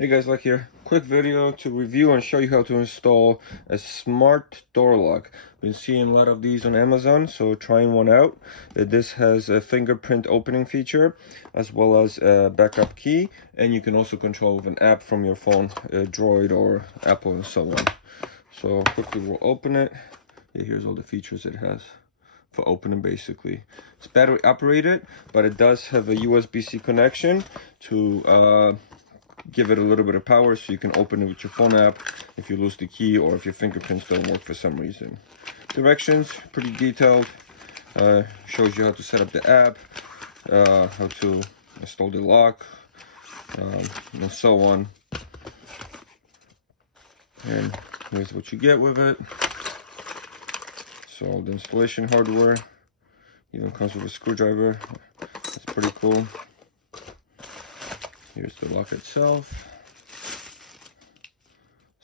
Hey guys, Luck here. Quick video to review and show you how to install a smart door lock. Been seeing a lot of these on Amazon, so trying one out. This has a fingerprint opening feature as well as a backup key, and you can also control with an app from your phone, Droid or Apple and so on. So quickly we'll open it. Yeah, here's all the features it has for opening. Basically it's battery operated, but it does have a USB-C connection to give it a little bit of power, so you can open it with your phone app if you lose the key or if your fingerprints don't work for some reason. Directions, pretty detailed. Shows you how to set up the app, how to install the lock, and so on. And here's what you get with it. So the installation hardware even comes with a screwdriver. That's pretty cool. Here's the lock itself.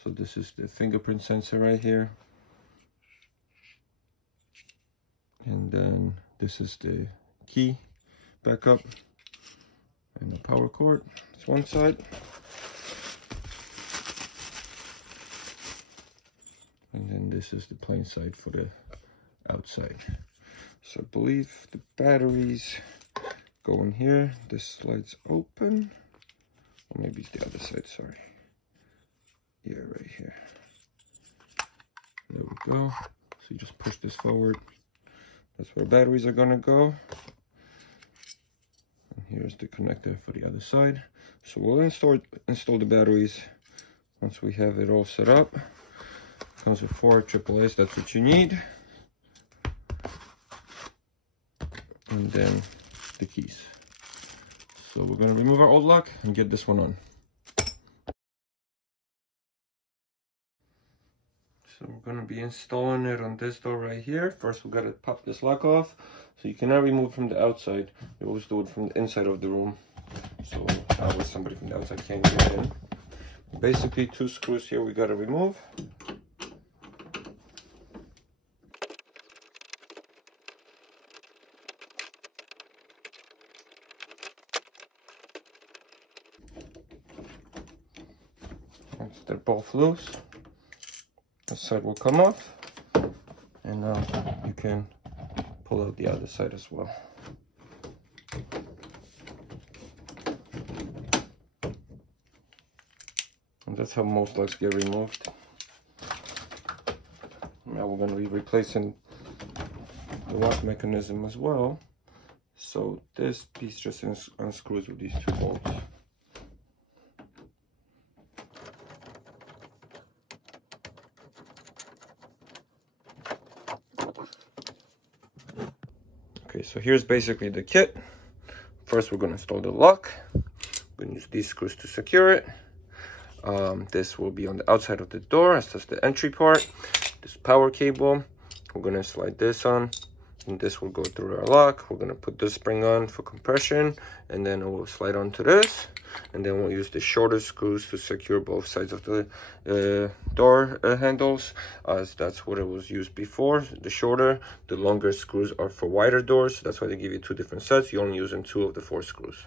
So this is the fingerprint sensor right here. And then this is the key backup and the power cord. It's one side. And then this is the plain side for the outside. So I believe the batteries go in here. This slides open. Or maybe it's the other side, sorry. Yeah, right here. There we go. So you just push this forward. That's where batteries are gonna go. And here's the connector for the other side. So we'll install the batteries once we have it all set up. Comes with 4 AAAs, that's what you need. And then the keys. So we're gonna remove our old lock and get this one on. So we're gonna be installing it on this door right here. First we gotta pop this lock off. So you cannot remove from the outside. You always do it from the inside of the room. So that way somebody from the outside can't get in. Basically 2 screws here we gotta remove. Once they're both loose, this side will come off, and now you can pull out the other side as well. And that's how most locks get removed. Now we're going to be replacing the lock mechanism as well. So this piece just unscrews with these 2 bolts. Okay, so here's basically the kit. First we're going to install the lock. We're going to use these screws to secure it. This will be on the outside of the door, as that's the entry part. This power cable, we're going to slide this on, and this will go through our lock. We're going to put this spring on for compression, and then it will slide onto this. And then we'll use the shorter screws to secure both sides of the door handles, as that's what it was used before. The shorter, the longer screws are for wider doors. That's why they give you 2 different sets. You're only using 2 of the 4 screws.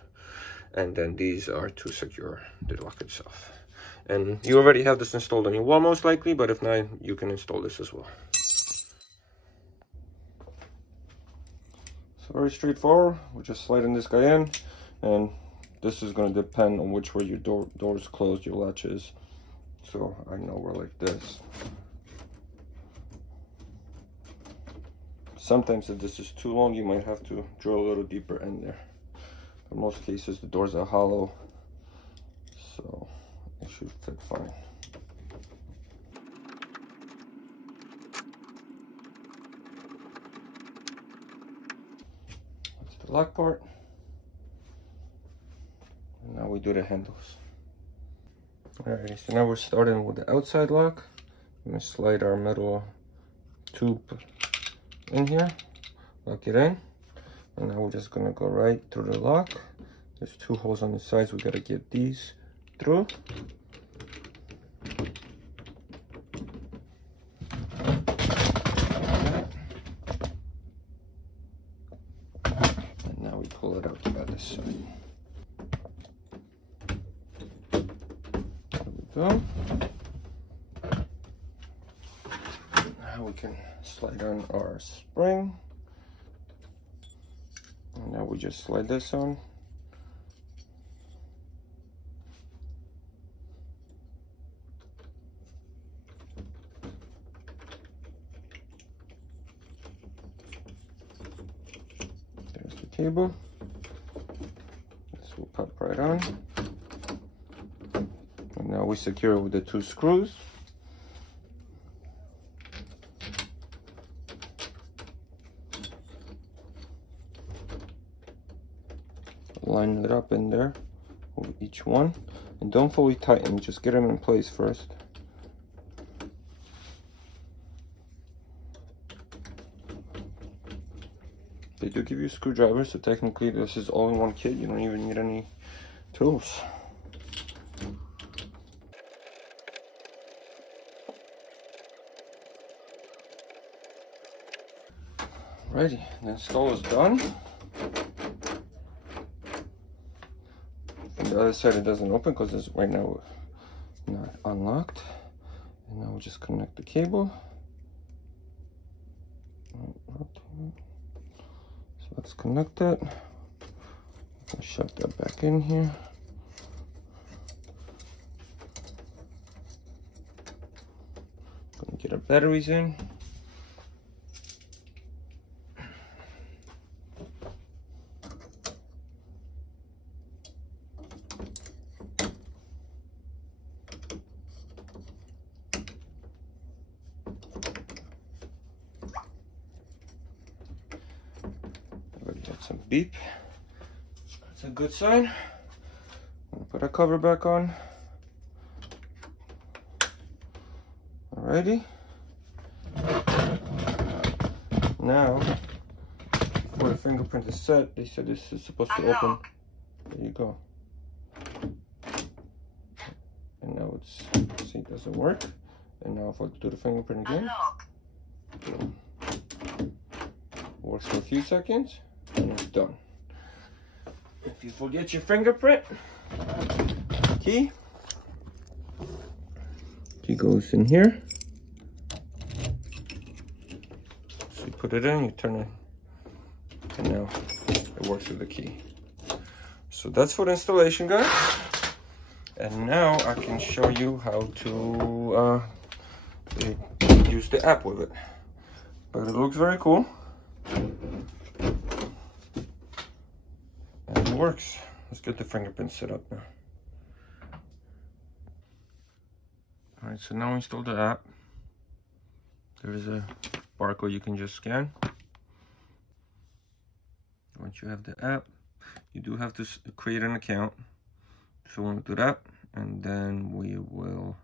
And then these are to secure the lock itself. And you already have this installed on your wall most likely, but if not, you can install this as well. So very straightforward. We're just sliding this guy in, and this is going to depend on which way your door is closed, your latch is. So I know we're like this. Sometimes if this is too long, you might have to drill a little deeper in there. In most cases, the doors are hollow, so it should fit fine. That's the lock part. And now we do the handles. Alrighty, so now we're starting with the outside lock. I'm gonna slide our metal tube in here, lock it in, and now we're just gonna go right through the lock. There's 2 holes on the sides, we gotta get these through. And now we pull it out the other side. go. Now we can slide on our spring. And now we just slide this on. There's the cable. This will pop right on. And now we secure it with the 2 screws. Line it up in there with each one, and don't fully tighten, just get them in place first. They do give you screwdrivers, so technically this is all in one kit. You don't even need any tools. Alrighty, the install is done. From the other side it doesn't open because it's right now not unlocked. And now we just connect the cable. So let's connect it. I'll shove that back in here. Gonna get our batteries in. Some beep. That's a good sign. I'm gonna put our cover back on. Alrighty. Now, before the fingerprint is set, they said this is supposed to open. There you go. And now it's, see, it doesn't work. And now if I do the fingerprint again, boom. Works for a few seconds. And it's done. If you forget your fingerprint, key goes in here. So you put it in, you turn it, and now it works with the key. So that's for the installation, guys. And now I can show you how to use the app with it. But it looks very cool. Works. Let's get the fingerprint set up now. Alright, so now install the app. There's a barcode you can just scan. Once you have the app, you do have to create an account. So we'll do that, and then we will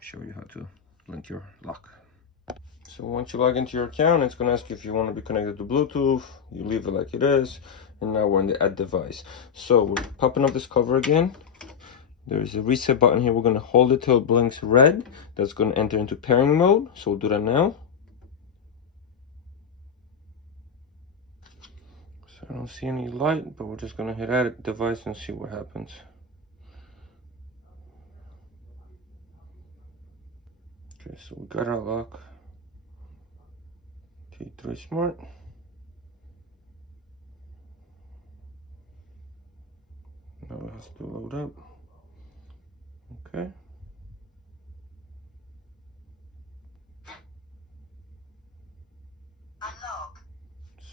show you how to link your lock. So once you log into your account, it's going to ask you if you want to be connected to Bluetooth. You leave it like it is. And now we're on the add device. So we're popping up this cover again. There's a reset button here. We're going to hold it till it blinks red. That's going to enter into pairing mode. So we'll do that now. So I don't see any light, but we're just going to hit add device and see what happens. Okay, so we got our lock. T3 Smart. Now it has to load up. Okay. Unlock.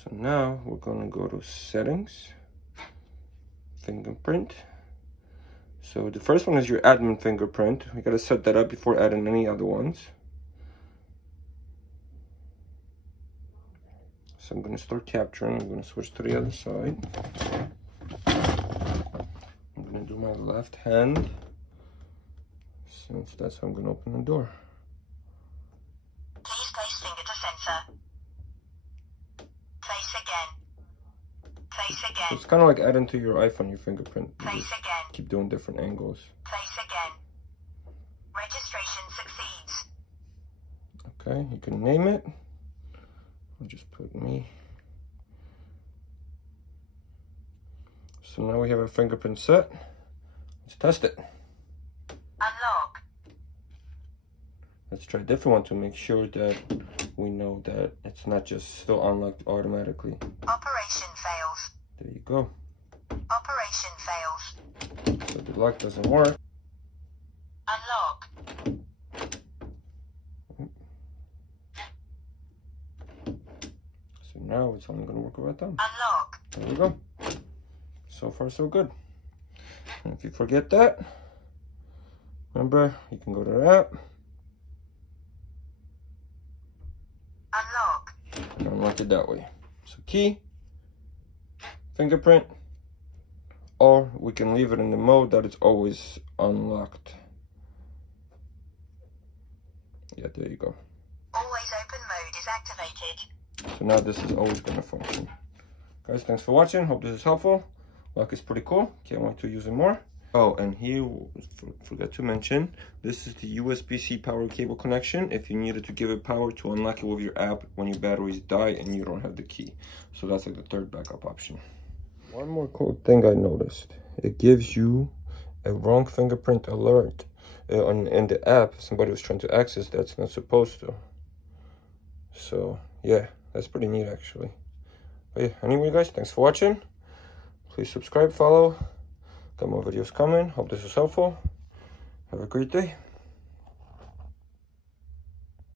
So now we're going to go to settings, fingerprint. So the first one is your admin fingerprint. We got to set that up before adding any other ones. So I'm going to start capturing. I'm going to switch to the other side. I'm going to do my left hand, since that's how I'm going to open the door. Please place finger to sensor. Place again. Place again. So it's kind of like adding to your iPhone your fingerprint. You Place again. keep doing different angles. Place again. Registration succeeds. Okay, you can name it. I'll just put me. So now we have our fingerprint set. Let's test it. let's try a different one to make sure that we know that it's not just still unlocked automatically. Operation fails. There you go. Operation fails. So the lock doesn't work. Unlock. So now it's only going to work with our thumb. Unlock. There we go. So far, so good. And if you forget that, remember, you can go to the app. Unlock. And unlock it that way. So key, fingerprint, or we can leave it in the mode that it's always unlocked. Yeah, there you go. Always open mode is activated. So now this is always going to function. Guys, thanks for watching. Hope this is helpful. Lock is pretty cool. Can't wait to use it more. Oh, and here, forgot to mention, this is the USB-C power cable connection if you needed to give it power to unlock it with your app when your batteries die and you don't have the key. So that's like the third backup option. One more cool thing I noticed. It gives you a wrong fingerprint alert in the app. Somebody was trying to access that's not supposed to. So, yeah, that's pretty neat actually. But yeah, anyway guys, thanks for watching. Please subscribe, follow. Got more videos coming. Hope this was helpful. Have a great day.